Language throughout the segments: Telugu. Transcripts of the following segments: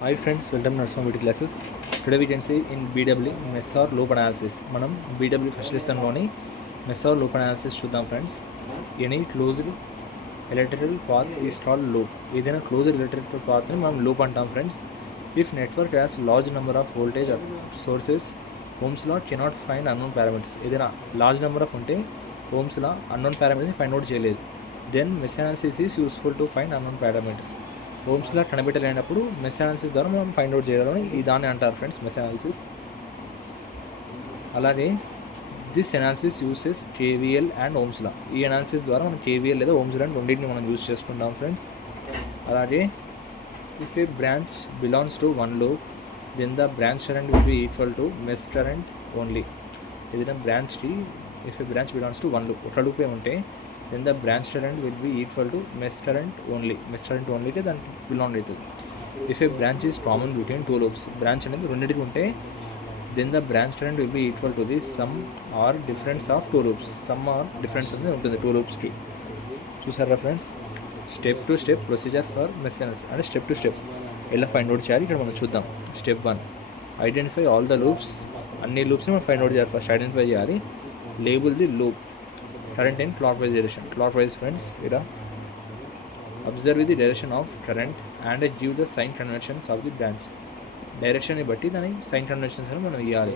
Hi friends, welcome to Narsum Beauty Classes. Today we can see in BW mesh or loop analysis. మనం BW ఫస్ట్ లెసన్లోని మెస్ ఆర్ లూప్ అనాలిసిస్ చూద్దాం friends. Any closed electrical path is called loop. ఏదైనా క్లోజ్డ్ ఎలక్ట్రికల్ పాత్ని మనం లూప్ అంటాం friends. If network has large number of voltage sources ohm's law cannot find unknown parameters. ఏదైనా లార్జ్ నెంబర్ ఆఫ్ ఉంటే ఓమ్స్ లా అన్నోన్ పారామీటర్స్ని ఫైండ్ అవుట్ చేయలేదు. Then mesh analysis is useful to find unknown parameters. Ohm's law కనిపెట్టలేనప్పుడు mess analysis ద్వారా మనం ఫైండ్ అవుట్ చేయాలని ఈ దాన్ని అంటారు ఫ్రెండ్స్, మెస్ అనాలిసిస్. అలాగే this analysis uses KVL and Ohm's law. ఈ అనాలిసిస్ ద్వారా మనం కేవీఎల్ లేదా ఓమ్స్లా రెండింటిని మనం యూస్ చేసుకుంటాం ఫ్రెండ్స్. అలాగే if a branch belongs to one loop then the branch current will be equal to mesh current only. ఏదైనా బ్రాంచ్కి if a branch belongs to one loop, ఒక లూపే ఉంటే then the branch current will be equal to mesh current only. Mesh current only కి దానికి బిలాంగ్ అవుతుంది. If a branch is common between two loops, branch అనేది రెండింటికి ఉంటే then the branch current will be equal to the sum or difference of two loops. Sum or difference అనేది ఉంటుంది టూ లూప్స్కి. చూసారా friends, step to step procedure for mesh analysis. అంటే స్టెప్ టు స్టెప్ ఎలా ఫైండ్ అవుట్ చేయాలి ఇక్కడ మనం చూద్దాం. Step 1, identify all the loops. అన్ని లూప్స్ని మనం ఫైండ్ అవుట్ చేయాలి. ఫస్ట్ ఐడెంటిఫై చేయాలి. Label the loop current in clockwise direction. Clockwise friends, here observe the direction of current and give the sign conventions of the branch. Direction ni batti dani sign conventions ani manam iyali.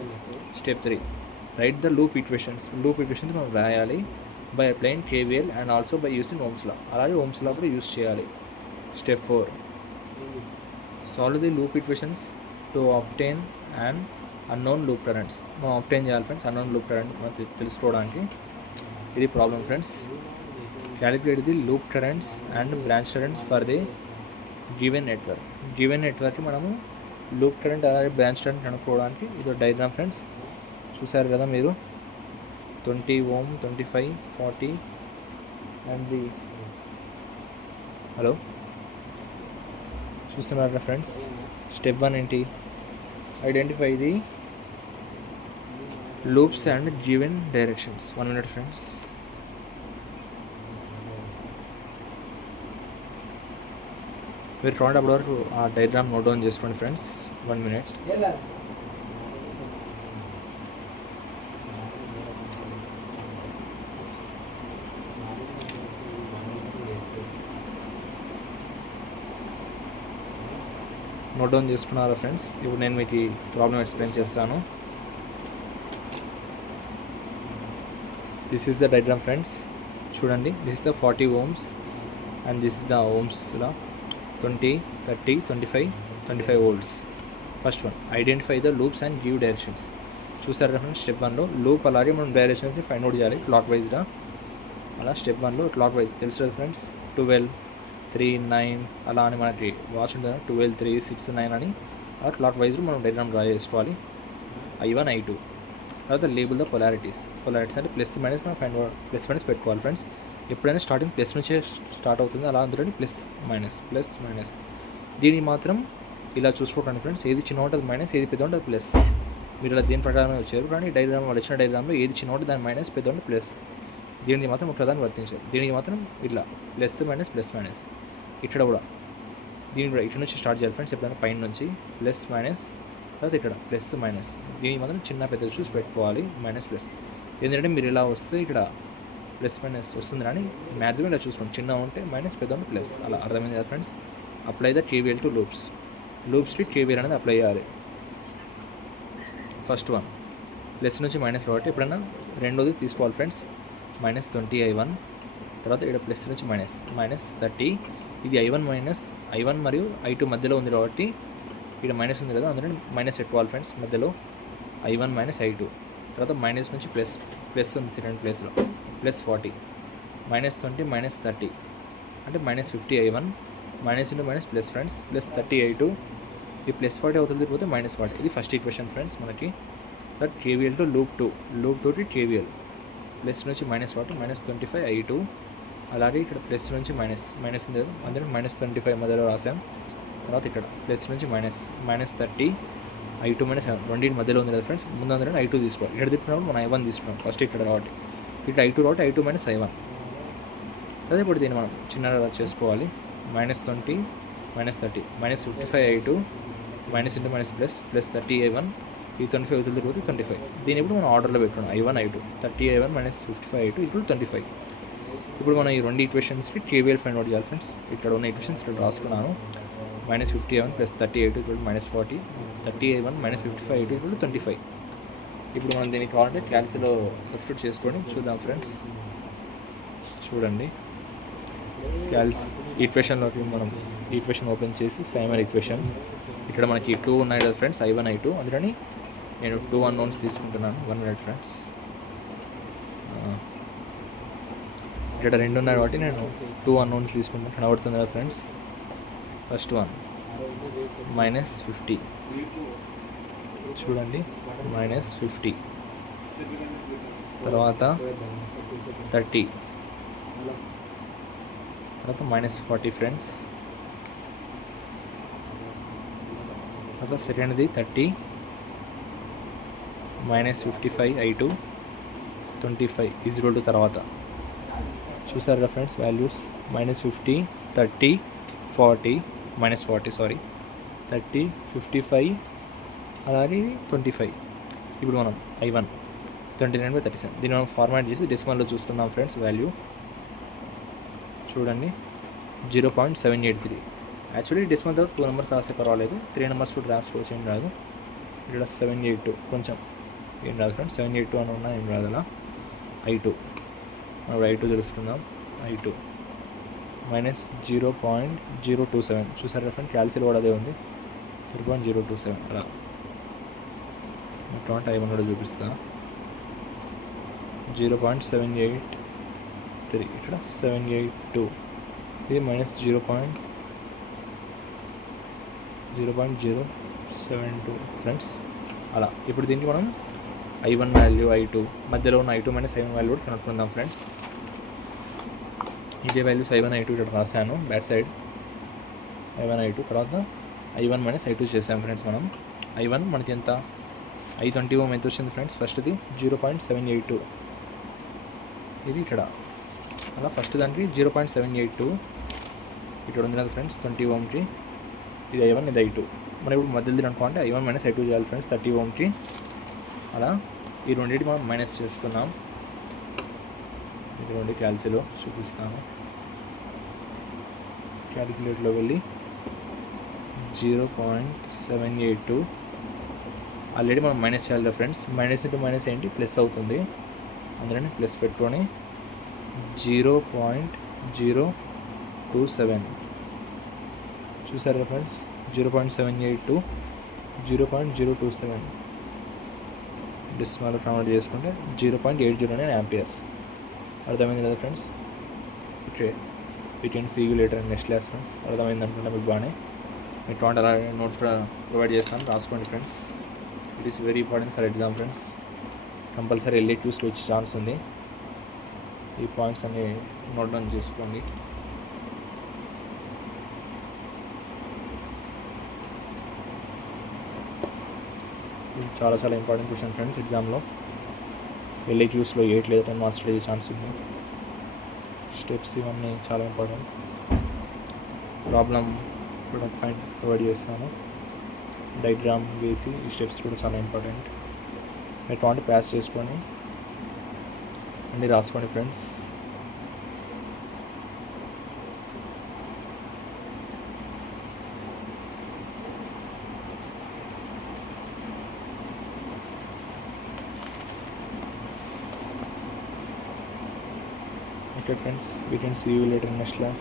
Step 3, write the loop equations. Loop equations manam rayali by applying KVL and also by using Ohm's law. Alage Ohm's law kuda use cheyali. Step 4, solve the loop equations to obtain an unknown loop currents. మనం obtain చేయాలి ఫ్రెండ్స్ unknown loop current మనం తెలుసుకోవడానికి. ఇది problem friends. Calculate the loop currents and branch currents for the given network. Given నెట్వర్క్కి మనము లూప్ కరెంట్ అలాగే బ్రాంచ్ కరెంట్ కనుక్కోవడానికి ఇది డయాగ్రామ్ ఫ్రెండ్స్. చూసారు కదా మీరు, 20 ohm, 25, 40 అండ్ ది హలో చూస్తున్నారు కదా ఫ్రెండ్స్. స్టెప్ 1 ఏంటి? Identify the loops and given directions. 1 minute friends. మీరు చూడండి అప్పటి వరకు ఆ డయాగ్రామ్ నోట్ డౌన్ చేసుకోండి ఫ్రెండ్స్. 1 minute. నోట్ డౌన్ చేసుకున్నారా ఫ్రెండ్స్? ఇప్పుడు నేను మీకు ఈ ప్రాబ్లం ఎక్స్ప్లెయిన్ చేస్తాను. This is the diagram friends. చూడండి, this is the 40 ohms and this is the ohms law 20, 30, 25, 25 volts. First one, identify the loops and give directions. చూసారా ఫ్రెండ్స్, స్టెప్ 1లో లూప్ అలాగే మనం డైరెక్షన్స్ని ఫైండ్ అవుట్ చేయాలి క్లాక్ వైజ్గా. అలా స్టెప్ 1లో క్లాక్ వైజ్ తెలుసు కదా ఫ్రెండ్స్, 12, 3, 9 అలా అని మనకి వాచ్ ఉంటుంది. 12, 3, 6, 9 అని అలా క్లాక్ వైజ్లో మనం డయాగ్రామ్ డ్రా చేసుకోవాలి. I1, I2. తర్వాత లేబుల్ ద పొలారిటీస్. పొలారిటీస్ అంటే ప్లస్ మైనస్ మనం ఫైండ్ ప్లస్ మైనస్ పెట్టుకోవాలి ఫ్రెండ్స్. ఎప్పుడైనా స్టార్టింగ్ ప్లస్ నుంచే స్టార్ట్ అవుతుంది, అలా అందులో ప్లస్ మైనస్. దీన్ని మాత్రం ఇలా చూసుకోకండి ఫ్రెండ్స్. ఏది చిన్న ఉంటుంది మైనస్, ఏది పెద్ద ఉంటుంది ప్లస్. మీరు ఇలా దీని ప్రకారం వచ్చారు, కానీ డైగ్రామ్ వాళ్ళు ఇచ్చిన డైగ్రామ్లో ఏది చిన్న ఉంటుంది దాని మైనస్, పెద్ద ఉంటుంది ప్లస్. దీనికి మాత్రం ఒకదాన్ని వర్తించారు. దీనికి మాత్రం ఇట్లా ప్లస్ మైనస్. ఇక్కడ కూడా దీన్ని కూడా ఇటు నుంచి స్టార్ట్ చేయాలి ఫ్రెండ్స్. ఎప్పుడైనా పైన నుంచి ప్లస్ మైనస్, తర్వాత ఇక్కడ ప్లస్ మైనస్. దీనికి మాత్రం చిన్న పెద్ద చూసి పెట్టుకోవాలి, మైనస్ ప్లస్. ఎందుకంటే మీరు ఇలా వస్తే ఇక్కడ ప్లస్ మైనస్ వస్తుంది, కానీ మ్యాక్సిమం ఇలా చూసుకోండి. చిన్న ఉంటే మైనస్, పెద్ద ఉంటే ప్లస్. అలా అర్థమైంది కదా friends. Apply the KVL to లూప్స్కి KVL అనేది అప్లై చేయాలి. ఫస్ట్ వన్ ప్లస్ నుంచి మైనస్ కాబట్టి ఎప్పుడైనా రెండోది తీసుకోవాలి ఫ్రెండ్స్. -20 I1, తర్వాత ఇక్కడ ప్లస్ నుంచి మైనస్ 30. ఇది I1 మరియు I2 మధ్యలో ఉంది కాబట్టి ఇక్కడ మైనస్ ఉంది కదా, అందులో మైనస్ పెట్టుకోవాలి ఫ్రెండ్స్ మధ్యలో. I1 - I2, తర్వాత మైనస్ నుంచి ప్లస్ ఉంది సెకండ్ ప్లేస్లో, +40, -20 - 30 అంటే -50 I1, minus into minus plus friends, +30 I2. ఈ +40 అవుతుంది పోతే -40. ఇది ఫస్ట్ ఈక్వేషన్ ఫ్రెండ్స్ మనకి. దట్ KVL టు లూప్ 2కి KVL. ప్లస్ నుంచి -40, -25 I2. అలాగే ఇక్కడ ప్లస్ నుంచి మైనస్ ఉంది కదా, అందులో -25 మధ్యలో రాసాం. తర్వాత ఇక్కడ ప్లస్ నుంచి -30 I2 - I1 రెండింటి మధ్యలో ఉంది కదా ఫ్రెండ్స్. ముందు అందరూ I2 తీసుకోవాలి. ఇక్కడ తీసుకున్నప్పుడు మనం I1 తీసుకున్నాం ఫస్ట్ ఇక్కడ కాబట్టి. ఇక్కడ I2 కాబట్టి I2 - I1. తర్వాత ఇప్పుడు దీన్ని మనం చిన్నగా చేసుకోవాలి. -20 -30 -55 I2 minus into minus plus plus 30i1 ఈ 25 అవుతుంది పోతే 25. దీని ఇప్పుడు మనం ఆర్డర్లో పెట్టుకున్నాం i1 i2 30i1 minus 55i2 equal 25. ఇప్పుడు మనం ఈ రెండు ఈక్వేషన్స్కి KVL ఫైండ్ అవుట్ చేయాలి ఫ్రెండ్స్. ఇక్కడ ఉన్న ఈక్వేషన్స్ ఇక్కడ రాసుకున్నాను. Minus 50i1 plus 30i2 equal minus 40, 30i1 minus 55i2 equal 25. ఇప్పుడు మనం దీనికి కావాలంటే క్యాల్సిలో సబ్స్టిట్యూట్ చేసుకొని చూద్దాం ఫ్రెండ్స్. చూడండి ఈక్వేషన్లోకి మనం ఈక్వేషన్ ఓపెన్ చేసి సైమన్ ఈక్వేషన్ ఇక్కడ మనకి 2 ఉన్నాయి కదా ఫ్రెండ్స్, i1 i2. అందుకని నేను 2 అన్నోన్స్ తీసుకుంటున్నాను. 1 మినిట్ ఫ్రెండ్స్. ఇక్కడ 2 ఉన్నాయి కాబట్టి నేను 2 అన్నోన్స్ తీసుకుంటాను. కనబడుతుంది కదా ఫ్రెండ్స్. ఫస్ట్ వన్ మైనస్ 50, చూడండి మైనస్ 50, తర్వాత 30, తర్వాత మైనస్ 40 ఫ్రెండ్స్. తర్వాత సెకండ్ది 30 minus 55i2 25 is equal to తర్వాత చూసారా friends values minus 50, 30, 40 minus 40 sorry 30, 55 అలాగే 25. ఇప్పుడు మనం i1 29/37 దీన్ని మనం ఫార్మాట్ చేసి డెసిమల్లో చూస్తున్నాం ఫ్రెండ్స్. వాల్యూ చూడండి 0.783. యాక్చువల్లీ డెసిమల్ తర్వాత 2 నెంబర్స్ రాస్తే పర్వాలేదు, 3 నెంబర్స్ కూడా రాసుకోవచ్చు, ఏం రాదు. ఇక్కడ 782 కొంచెం ఏం రాదు ఫ్రెండ్స్. 782 అని ఉన్నా ఏం రాదు. అలా i2 మనం i2 తెలుసుకుందాం. i2 మైనస్ 0.027 చూసారా ఫ్రెండ్. క్యాల్సిల్ కూడా అదే ఉంది 0.027. అలా మొత్తం i1 కూడా చూపిస్తా 0.783. ఇక్కడ 782 ఇది మైనస్ 0.072 ఫ్రెండ్స్. అలా ఇప్పుడు దీనికి మనం i1 వాల్యూ i2 మధ్యలో ఉన్న i2 మైనస్ i1 వాల్యూ కూడా కనుక్కుందాం ఫ్రెండ్స్. ఇదే వాల్యూస్ i1 i2 ఇక్కడ రాశాను బ్యాక్ సైడ్. i1 i2 తర్వాత i1 మైనస్ i2 చేసాం ఫ్రెండ్స్. మనం i1 మనకి ఎంత i20 ఓం ఎంత వచ్చింది ఫ్రెండ్స్. ఫస్ట్ది 0.782 ఇది ఇక్కడ. అలా ఫస్ట్ దానికి 0.782 ఇక్కడ ఉంది కదా ఫ్రెండ్స్ 20 ఓంకి. ఇది i1 ఇది i2. మనం ఇప్పుడు మధ్యలో అనుకోండి i1 మైనస్ i2 చేయాలి ఫ్రెండ్స్ 30 ఓంకి. అలా ఈ రెండింటికి మనం మైనస్ చేస్తున్నాం. ఇది రెండు క్యాల్సిలో చూపిస్తాను. క్యాలిక్యులేటర్లో వెళ్ళి 0.782 ఆల్రెడీ మనం మైనస్ చేయాలి ఫ్రెండ్స్. మైనస్ ఇంటూ మైనస్ ఏంటి ప్లస్ అవుతుంది, అందుకని ప్లస్ పెట్టుకొని 0.027 చూసారా ఫ్రెండ్స్. 0.782 0.027 డెసిమల్ కన్వర్ట్ చేసుకుంటే 0.809 యాంపియర్స్. అర్థమైంది కదా friends. Okay you can see you later in next class friends. అర్థమైంది అనుకుంటే మీకు బాగానే ఎటువంటి అలా నోట్స్ కూడా ప్రొవైడ్ చేస్తాను, రాసుకోండి friends. It is very important for exam friends. Compulsory ఎల్ఏక్యూస్లో వచ్చే ఛాన్స్ ఉంది. ఈ పాయింట్స్ అన్ని నోట్ డౌన్ చేసుకోండి. ఇది చాలా చాలా ఇంపార్టెంట్ క్వశ్చన్ ఫ్రెండ్స్. ఎగ్జామ్లో ఎల్ఏక్యూస్లో 8 లేదా 10 మార్క్స్ లేదు ఛాన్స్ ఉంది. స్టెప్స్ ఇవన్నీ చాలా ఇంపార్టెంట్. ప్రాబ్లం కూడా ఫైండ్ ప్రొవైడ్ చేస్తాను, డయాగ్రామ్ వేసి ఈ స్టెప్స్ కూడా చాలా ఇంపార్టెంట్. ఎటువంటి ప్యాస్ చేసుకొని అన్నీ రాసుకోండి friends. Okay friends, we can see you later in next class.